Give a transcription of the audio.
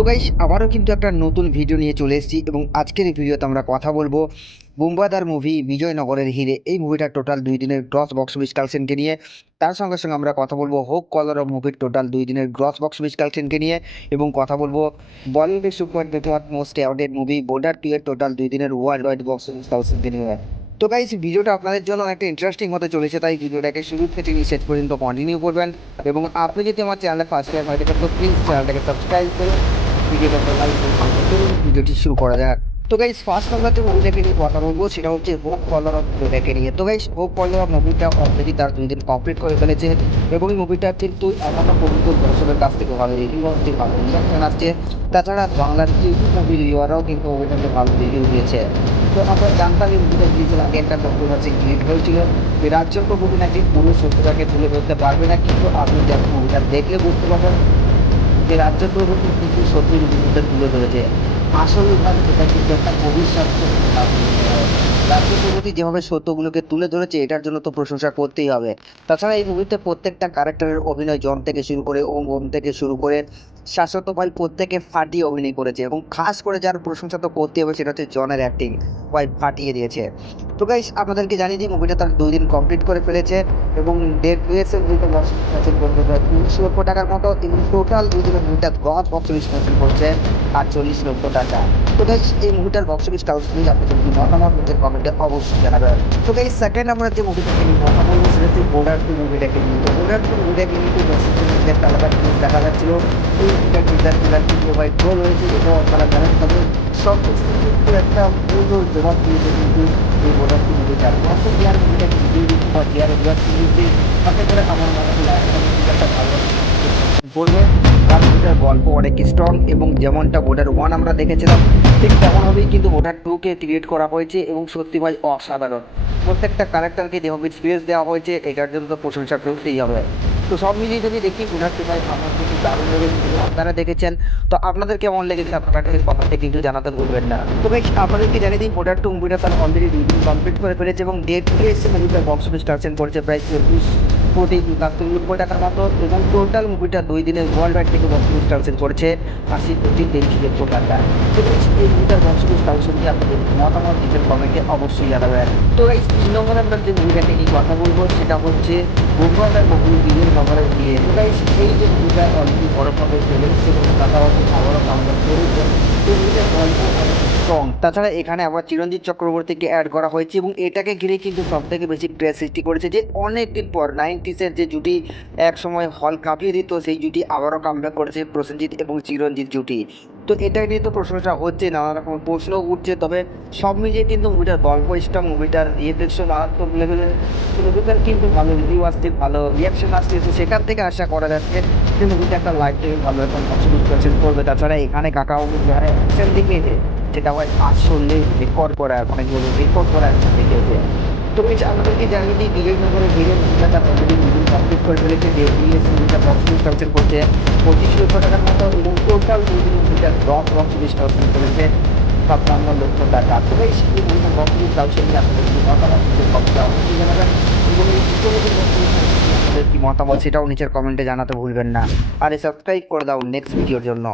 তো গাইস আবারও কিন্তু একটা নতুন ভিডিও নিয়ে চলে এসেছি এবং আজকের এই ভিডিওতে আমরা কথা বলবো বুম্বাদার মুভি বিজয়নগরের হিরে এই মুভিটা টোটাল 2 দিনের গ্রস বক্স অফিস কালেকশনকে নিয়ে। তার সঙ্গে সঙ্গে আমরা কথা বলবো হোক কলর অফ মুভির টোটাল 2 দিনের গ্রস বক্স অফিস কালেকশনকে নিয়ে এবং কথা বলবো বলিউডের super duper most awarded movie border 2 এর টোটাল 2 দিনের ওয়ার্ল্ড ওয়াইড বক্স অফিস কালেকশনকে নিয়ে। তো গাইস ভিডিওটা আপনাদের জন্য একটা ইন্টারেস্টিং হতে চলেছে, তাই ভিডিওটাকে শুরু থেকে শেষ পর্যন্ত কন্টিনিউ করবেন এবং আপনি যদি আমার চ্যানেলে ফার্স্ট টাইম হয়ে থাকেন তো প্লিজ চ্যানেলটাকে সাবস্ক্রাইব করুন, ভিডিওটি শুরু করা যাক। তো গাইস ফার্স্ট আমরা যে মুভিটাকে নিয়ে কথা বলবো সেটা হচ্ছে হোপ কলর অফ মুভিটাকে নিয়ে। তো গাইস হোপ কলর অফ মুভিটা অলরেডি তার 2 দিন কমপ্লিট করে ফেলেছে এবং এই মুভিটা কিন্তু এখনো পর্যন্ত দর্শকের কাছ থেকে ভালো রিভিউ হচ্ছে, ভালো রিয়াকশন আসছে। তাছাড়া বাংলার কিছু মুভি রিভিউয়াররাও কিন্তু মুভিটাকে ভালো রিভিউ দিয়েছে। তো আমরা জানতাম এই মুভিটা রিলিজের আগে একটা কন্ট্রোভার্সি ক্রিয়েট হয়েছিল যে রাজ্যকে মুভি নাকি পুরো সত্যটাকে তুলে ধরতে পারবে না, কিন্তু আপনি যখন মুভিটা দেখলে বুঝতে পারবেন যে রাজ্য প্রভৃতি কিছু সত্যির বিরুদ্ধে তুলে ধরেছে। আসলভাবে এটা কিন্তু একটা ভবিষ্যৎ রাজ্য প্রভৃতি যেভাবে সত্যগুলোকে তুলে ধরেছে এটার জন্য তো প্রশংসা করতেই হবে। তাছাড়া এই মুভিতে প্রত্যেকটা ক্যারেক্টারের অভিনয় জন থেকে শুরু করে ওম থেকে শুরু করে শাশ্বত ভাই প্রত্যেকে ফাটিয়ে অভিনয় করেছে এবং খাস করে যার প্রশংসা তো করতেই হবে সেটা হচ্ছে জনের অ্যাক্টিং, ভাই ফাটিয়ে দিয়েছে। তো গাইস আপনাদেরকে জানিয়ে দিই মুভিটা তার 2 দিন কমপ্লিট করে ফেলেছে এবং ডেট পেয়েছে মুভিটা করতে প্রায় 30 লক্ষ টাকার মতো এবং টোটাল 2 দিনের মুভিটা গ্রস বক্স অফিস কালেকশন করছে 48 লক্ষ টাকা। তো গাইস এই মুভিটার বক্স অফিস কালেকশন নিয়ে আপনাদের যদি মতামত নিজের কমেন্টে অবশ্যই জানাবেন। তো গাইস সেকেন্ড আমরা যে মুভিটাকে নিয়ে কথা বলবো সেটা হচ্ছে বর্ডার 2 মুভিটাকে নিয়ে। তো বর্ডার 2 মুভিটাকে কিন্তু দর্শকদের মধ্যে একটা আলাদা জিনিস দেখা যাচ্ছিল, এই মুভিটার টিজার কিন্তু ভাই ট্রোল হয়েছে এবং আপনারা জানেন তবে সব কিছু কিন্তু একটা পুরো জবাব দিয়েছে কিন্তু এই বর্ডার 2 মুভিটা। দর্শক ইয়ার মুভিটাকে রিভিউ দিতে বা ইয়ার রিভিউ দিতে তাতে করে আমার মনে হয় একটা ভালো বলবে, কারণ এটার গল্প অনেক স্ট্রং এবং যেমনটা বর্ডার 1 আমরা দেখেছিলাম ঠিক তেমনভাবেই কিন্তু বর্ডার 2কে ক্রিয়েট করা হয়েছে এবং সত্যি ভাই অসাধারণ। প্রত্যেকটা ক্যারেক্টারকে যেভাবে স্পেস দেওয়া হয়েছে এটার জন্য তো প্রশংসা করতেই হবে। তো সব মিলিয়ে যদি দেখি বর্ডার 2 ভাই আমার কিন্তু দারুণ লেগেছে। আপনারা দেখেছেন তো আপনাদের কেমন লেগেছে আপনারা কমেন্টে কিন্তু জানাতে ভুলবেন না। তো ভাই আপনাদেরকে জানিয়ে দিই বর্ডার 2 মুভিটা তার অলরেডি 2 দিন কমপ্লিট করে ফেলেছে এবং ডেট এসে মুভিটা বক্স অফিস কালেকশন করেছে প্রায় 24 কোটি 71 লক্ষ টাকার মতো এবং টোটাল মুভিটা 2 দিনের ওয়ার্ল্ড ওয়াইড থেকে বক্স অফিস কালেকশন করেছে 80 কোটি 23 লক্ষ টাকা। তো এই মুভিটার বক্স অফিস কালেকশনকে আপনাদের মতামত নিজের কমেন্টে অবশ্যই জানাবেন। তো এই 3 নম্বরে আমরা যে মুভিটাকে নিয়ে কথা বলবো সেটা হচ্ছে বুম্বাদার মুভি বিজয়নগরের বিয়ে। তো গাইস এই যে মুভিটা অলরেডি বড়ভাবে চলেছে এবং পাশাপাশি আবারও কামব্যাক করেছে, এই মুভিটার গল্প অনেক স্ট্রং। তাছাড়া এখানে আবার চিরঞ্জিত চক্রবর্তীকে অ্যাড করা হয়েছে এবং এটাকে ঘিরে কিন্তু সবথেকে বেশি ক্রেজ সৃষ্টি করেছে যে অনেকদিন পর 90s-এর যে জুটি একসময় হল কাঁপিয়ে দিত সেই জুটি আবারও কামব্যাক করেছে প্রসেনজিৎ এবং চিরঞ্জিত জুটি। তো এটা নিয়ে তো প্রশংসা হচ্ছে, নানা রকম প্রশ্নও উঠছে, তবে সব মিলিয়ে কিন্তু মুভিটার গল্প স্ট্রং, মুভিটার ইফেক্টও মারাত্মক লেভেলের, মুভিটার কিন্তু ভালো রিভিউ আসছে, ভালো রিয়াকশন আসছে। তো সেখান থেকে আশা করা যাচ্ছে যে মুভিটা একটা লাইফ থেকে ভালো একটা কনসেপ্ট করবে। তাছাড়া এখানে কাকাবাবু যারা অ্যাকশন দেখিয়েছে সেটা হয় আসলে রেকর্ড করার অনেক বড় রেকর্ড করার দেখিয়েছে। তো বেশ আমাদেরকে জানিয়ে দিই বিজয়নগরের হিরে মুভিটা তার অলরেডি দুদিন কমপ্লিট করে ফেলেছে, ডিএস মুভিটা বক্স অফিস কালেকশন করছে 25 লক্ষ টাকার মতো এবং টোটাল 2 দিন মুভিটা বক্স অফিস কালেকশন করেছে 57 লক্ষ টাকা। তো বেশ এই মুভিটা বক্স অফিস কালেকশন নিয়ে আপনাদের কি মতামত নিজের কমেন্টে অবশ্যই জানাবেন এবং এই দুটো মুভির বক্স অফিস আপনাদের কি মতামত সেটাও নিচের কমেন্টে জানাতে ভুলবেন না। আর সাবস্ক্রাইব করে দাও নেক্সট ভিডিওর জন্য।